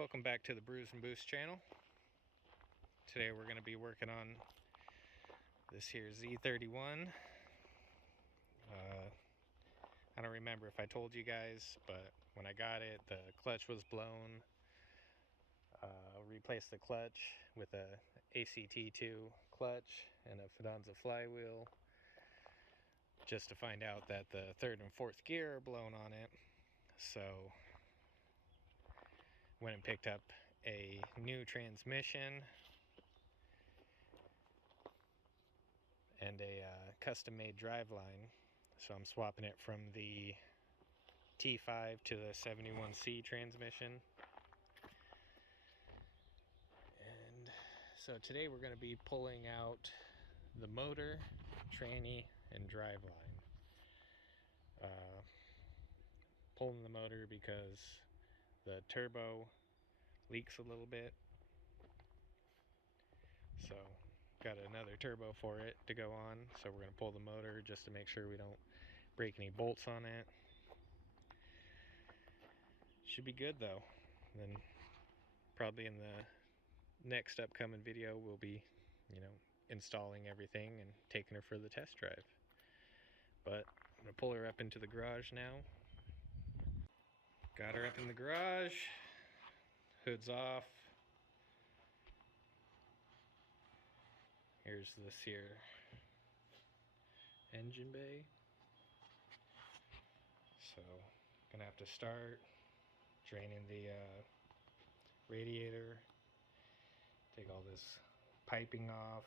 Welcome back to the Brews&Boost channel. Today we're going to be working on this here Z31. I don't remember if I told you guys, but when I got it, the clutch was blown. Replaced the clutch with a ACT2 clutch and a Fidanza flywheel, just to find out that the third and fourth gear are blown on it. So went and picked up a new transmission and a custom-made driveline. So I'm swapping it from the T5 to the 71C transmission. And so today we're going to be pulling out the motor, tranny, and driveline. Pulling the motor because the turbo leaks a little bit, so got another turbo for it to go on. So we're going to pull the motor just to make sure we don't break any bolts on it. Should be good though. Then probably in the next upcoming video we'll be, installing everything and taking her for the test drive. But I'm going to pull her up into the garage now. Got her up in the garage. Hood's off. Here's this here engine bay. So gonna have to start draining the radiator, take all this piping off.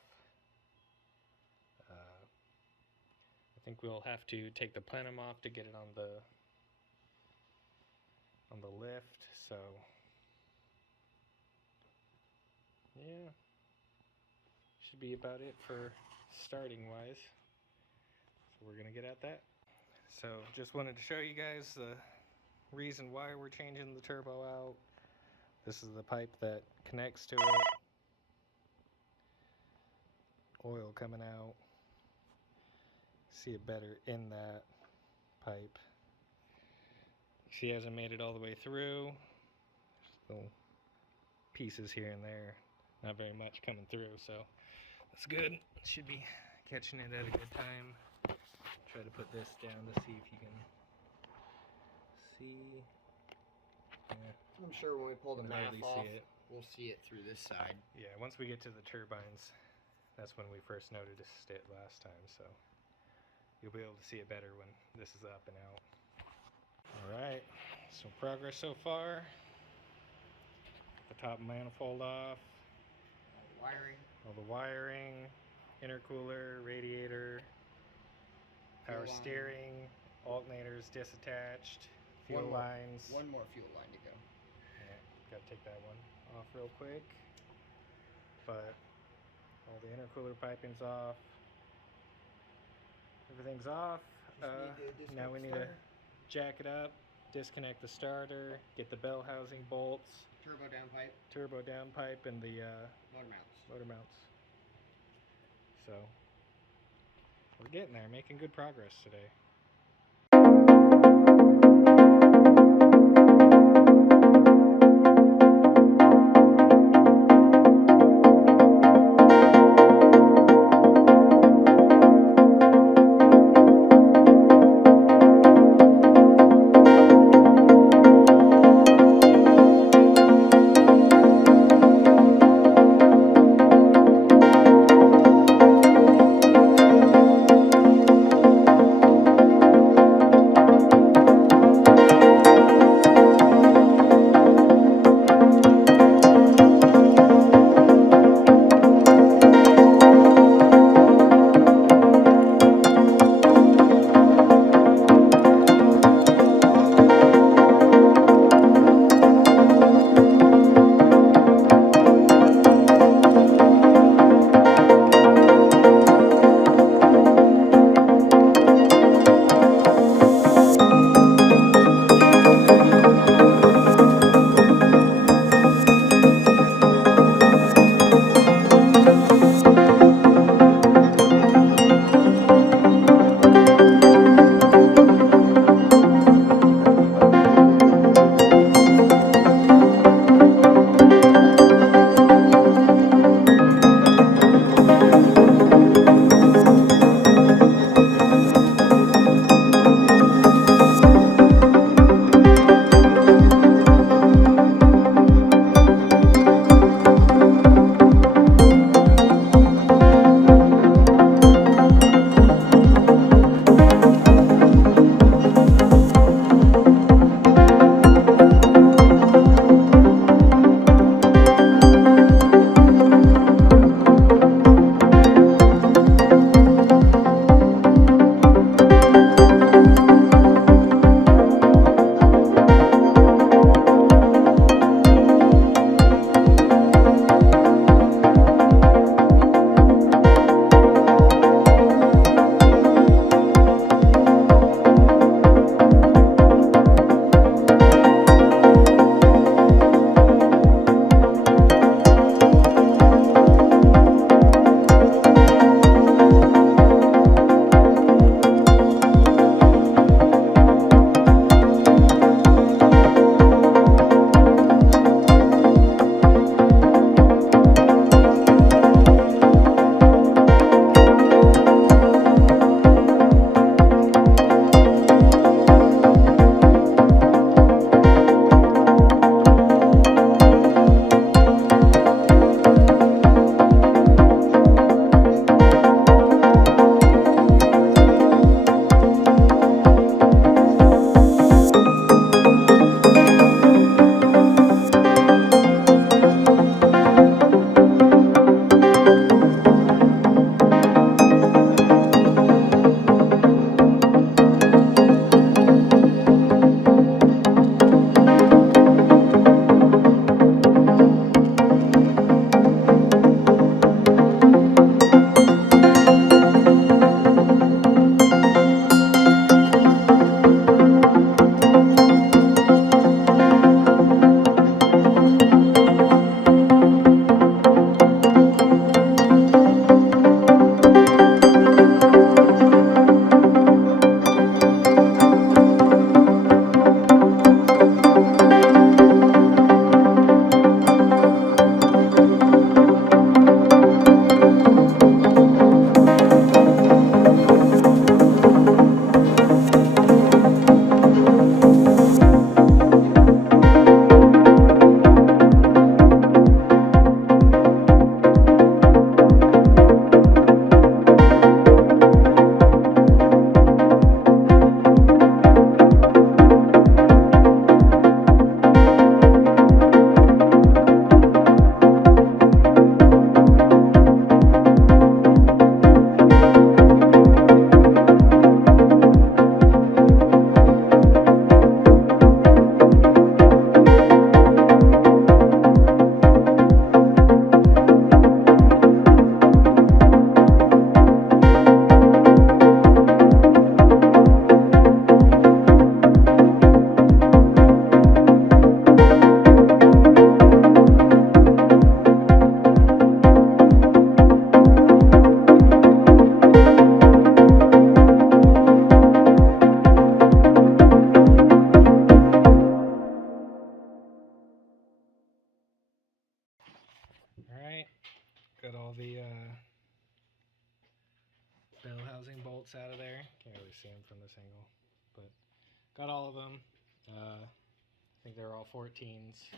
I think we'll have to take the plenum off to get it on the lift. So yeah, should be about it for starting wise. So we're gonna get at that. So just wanted to show you guys the reason why we're changing the turbo out. This is the pipe that connects to it. Oil coming out. See it better in that pipe. She hasn't made it all the way through. Just little pieces here and there. Not very much coming through, so that's good. Should be catching it at a good time. Try to put this down to see if you can see. Yeah. I'm sure when we pull the map off, see it. We'll see it through this side. Yeah, once we get to the turbines, that's when we first noticed it last time, so you'll be able to see it better when this is up and out. Alright, so progress so far. The top manifold off. All the wiring, intercooler, radiator, power steering, alternators disattached, fuel lines. One more fuel line to go. Yeah, gotta take that one off real quick. But all the intercooler piping's off. Everything's off. Now we need to jack it up, disconnect the starter, get the bell housing bolts. Turbo down pipe and the motor mounts. So we're getting there, making good progress today. housing bolts out of there. Can't really see them from this angle, but got all of them. I think they're all 14s,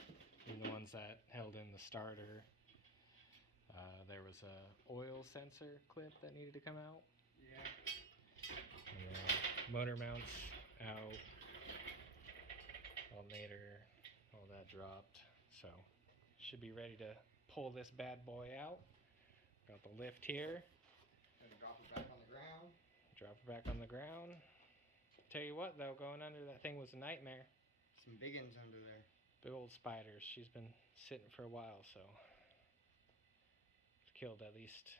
even the ones that held in the starter. There was a oil sensor clip that needed to come out. Yeah. Motor mounts out. Alternator, all that dropped. So should be ready to pull this bad boy out. Got the lift here. Gonna drop it back on the ground. Drop it back on the ground. Tell you what though, going under that thing was a nightmare. Some big ones under there. Big old spiders. She's been sitting for a while, so killed at least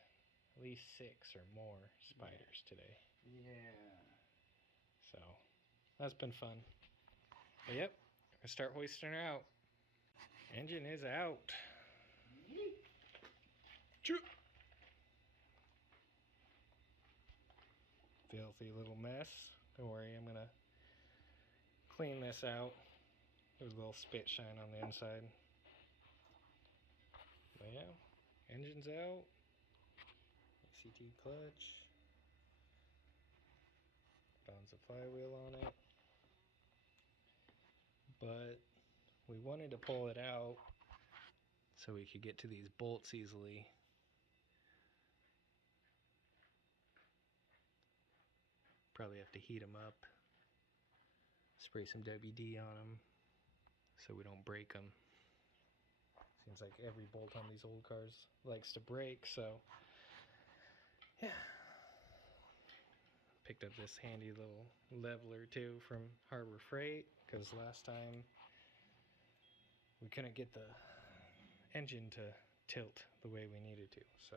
6 or more spiders today. Yeah. So that's been fun. But yep, I'm gonna start hoisting her out. Engine is out. Choo. Filthy little mess. Don't worry, I'm gonna clean this out. There's a little spit shine on the inside. But yeah, engine's out. ACT clutch. Bounds a flywheel on it. But we wanted to pull it out so we could get to these bolts easily. Probably have to heat them up. Spray some WD on them so we don't break them. Seems like every bolt on these old cars likes to break, so yeah. Picked up this handy little leveler too from Harbor Freight, because last time we couldn't get the engine to tilt the way we needed to, so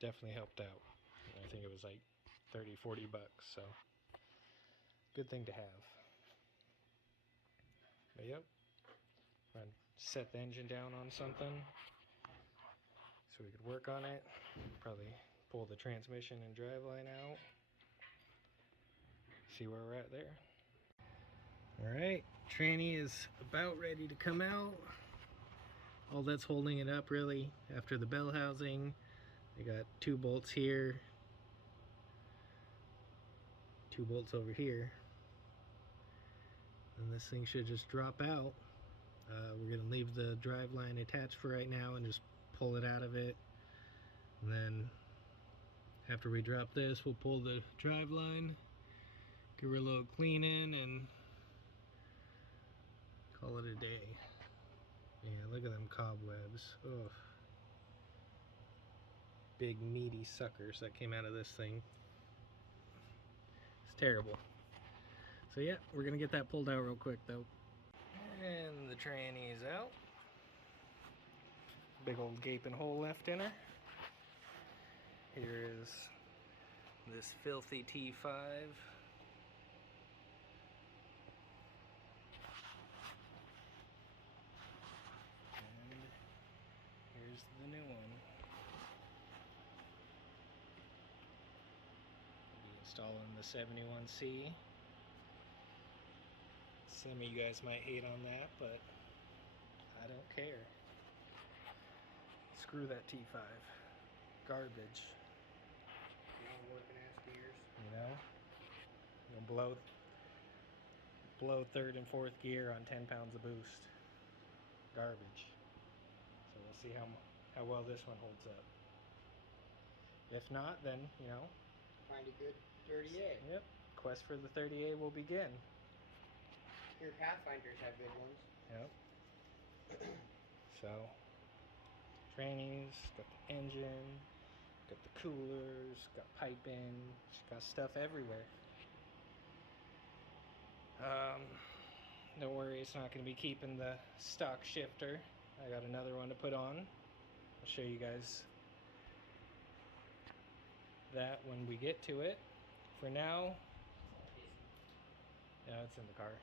definitely helped out. I think it was like 30-40 bucks, so good thing to have. But yep, I'd set the engine down on something so we could work on it. Probably pull the transmission and driveline out. See where we're at there. Alright, tranny is about ready to come out. All that's holding it up really after the bell housing. I got 2 bolts here, 2 bolts over here, and this thing should just drop out. We're going to leave the driveline attached for right now and just pull it out of it, and then after we drop this, we'll pull the driveline, give her a little cleaning, and call it a day. Yeah, look at them cobwebs. Ugh. Big meaty suckers that came out of this thing. It's terrible. So yeah, we're gonna get that pulled out real quick though. And the tranny is out. Big old gaping hole left in her. Here is this filthy T5. And here's the new one. We'll be installing the 71C. Some of you guys might hate on that, but I don't care. Screw that T5. Garbage. Working ass gears. You know? You'll blow 3rd and 4th gear on 10 pounds of boost. Garbage. So we'll see how well this one holds up. If not, then, you know, Find a good 30A. yep, quest for the 30A will begin. Your Pathfinders have good ones. Yep. So, trannies, got the engine, got the coolers, got piping, got stuff everywhere. Don't worry, it's not going to be keeping the stock shifter. I got another one to put on. I'll show you guys that when we get to it. For now, yeah, it's in the car.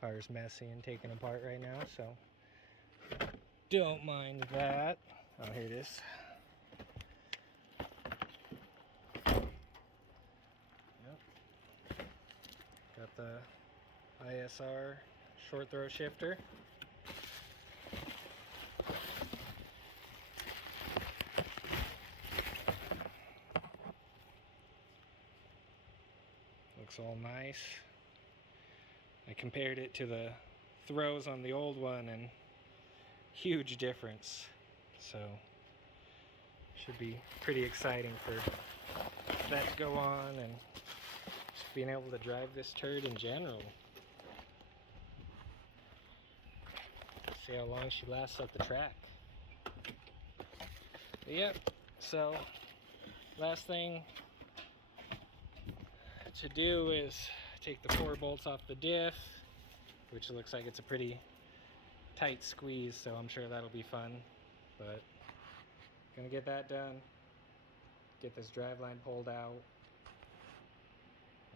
Car's messy and taken apart right now, so don't mind that. Oh, here it is. Yep. Got the ISR short throw shifter. all nice. I compared it to the throws on the old one, and huge difference. So should be pretty exciting for that to go on, and just being able to drive this turd in general. See how long she lasts at the track. But yep, so last thing to do is take the 4 bolts off the diff, which looks like it's a pretty tight squeeze, so I'm sure that'll be fun. But gonna get that done, get this driveline pulled out,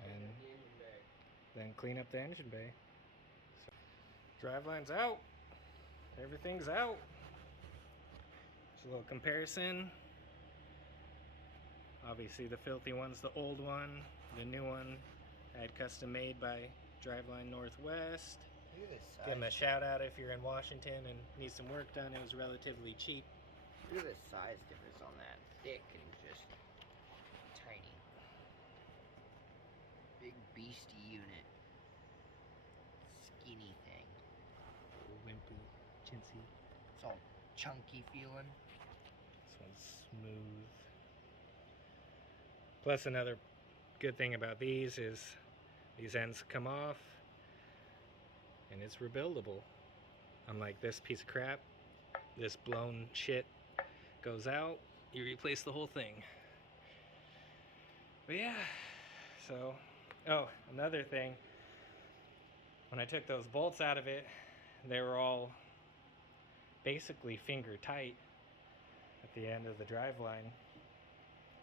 and then clean up the engine bay. So, driveline's out, everything's out. Just a little comparison. Obviously the filthy one's the old one, the new one I had custom made by Driveline Northwest. Look at this size. Give them a shout out if you're in Washington and need some work done. It was relatively cheap. Look at the size difference on that. Thick and just tiny. Big beastie unit. Skinny thing. Little wimpy, chintzy. It's all chunky feeling. This one's smooth. Plus another good thing about these is these ends come off and it's rebuildable. Unlike this piece of crap, this blown shit goes out, you replace the whole thing. But yeah, so, oh, another thing, when I took those bolts out of it, they were all basically finger tight at the end of the driveline.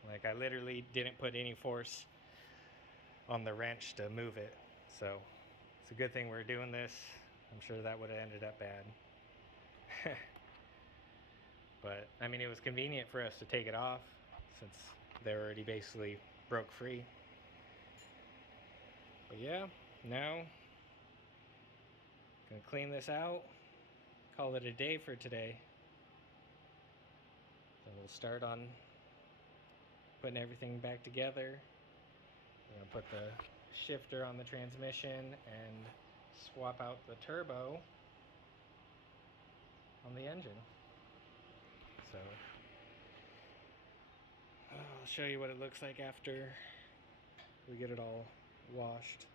Like, I literally didn't put any force on the wrench to move it. So it's a good thing we're doing this. I'm sure that would have ended up bad. But I mean, it was convenient for us to take it off since they're already basically broke free. But yeah, now gonna clean this out, call it a day for today. Then we'll start on putting everything back together. I'm gonna put the shifter on the transmission and swap out the turbo on the engine. So I'll show you what it looks like after we get it all washed.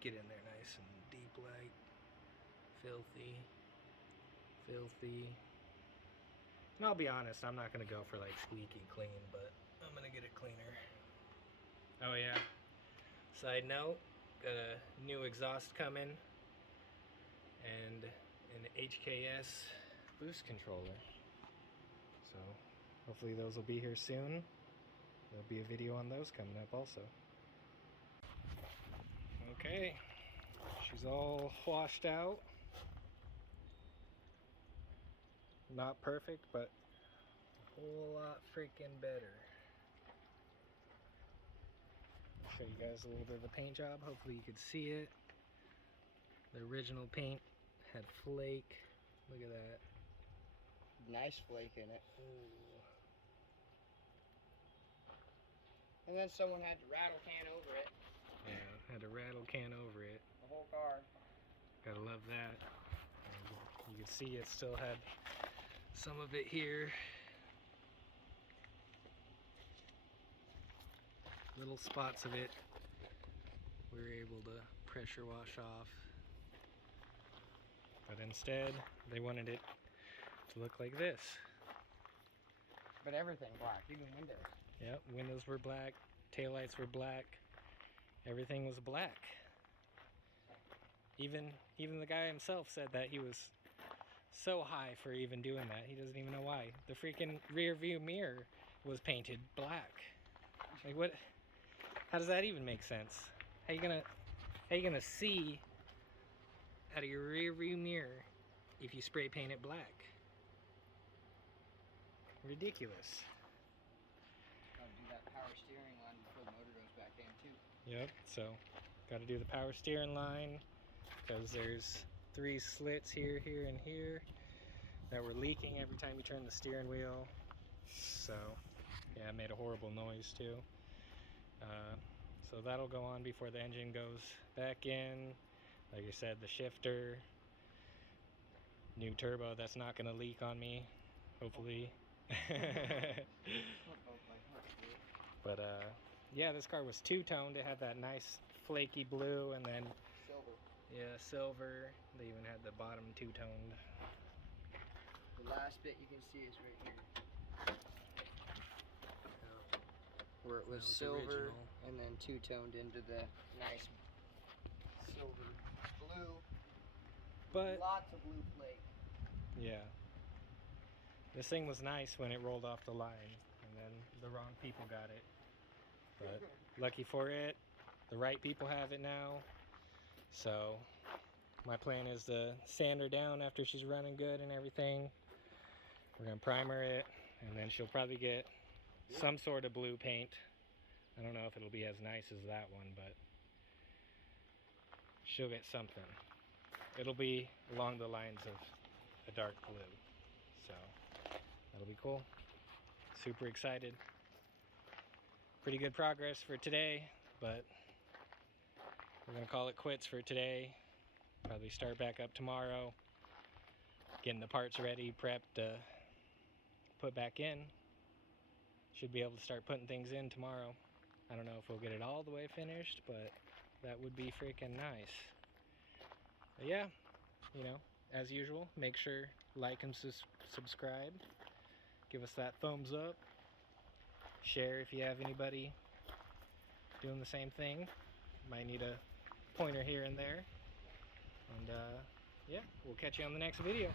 Get in there nice and deep like filthy. And I'll be honest, I'm not gonna go for like squeaky clean, but I'm gonna get it cleaner. Oh yeah, side note, got a new exhaust coming and an HKS boost controller. So hopefully those will be here soon. There'll be a video on those coming up also. Okay, she's all washed out. Not perfect, but a whole lot freaking better. I'll show you guys a little bit of the paint job. Hopefully you could see it. The original paint had flake. Look at that. Nice flake in it. Ooh. And then someone had to rattle can over it. Yeah, had a rattle can over it. The whole car. Gotta love that. And you can see it still had some of it here. Little spots of it we were able to pressure wash off. But instead, they wanted it to look like this. But everything black, even windows. Yep, windows were black, taillights were black, everything was black. Even the guy himself said that he was so high for even doing that. He doesn't even know why. The freaking rear view mirror was painted black. Like what? How does that even make sense? How you gonna see out of your rear view mirror if you spray paint it black? Ridiculous. Gotta do that power steering line before the motor goes back in too. Yep, so got to do the power steering line because there's 3 slits here, here, and here that were leaking every time you turn the steering wheel. So yeah, it made a horrible noise too. So that'll go on before the engine goes back in. Like I said, the shifter, new turbo that's not going to leak on me, hopefully. But yeah, this car was two-toned. It had that nice flaky blue and then Silver. yeah, silver. They even had the bottom two-toned. The last bit you can see is right here. Where it was silver original. and then two-toned into the nice silver blue. But Lots of blue flake. yeah, this thing was nice when it rolled off the line, and then the wrong people got it. But lucky for it, the right people have it now. So my plan is to sand her down after she's running good and everything. We're gonna primer it, and then she'll probably get some sort of blue paint. I don't know if it'll be as nice as that one, but she'll get something. It'll be along the lines of a dark blue. So that'll be cool. Super excited. Pretty good progress for today, but we're gonna call it quits for today. Probably start back up tomorrow. Getting the parts ready, prepped to put back in. Should be able to start putting things in tomorrow. I don't know if we'll get it all the way finished, but that would be freaking nice. But yeah, you know, as usual, make sure like and subscribe. Give us that thumbs up. Share if you have anybody doing the same thing. Might need a pointer here and there. And yeah, we'll catch you on the next video.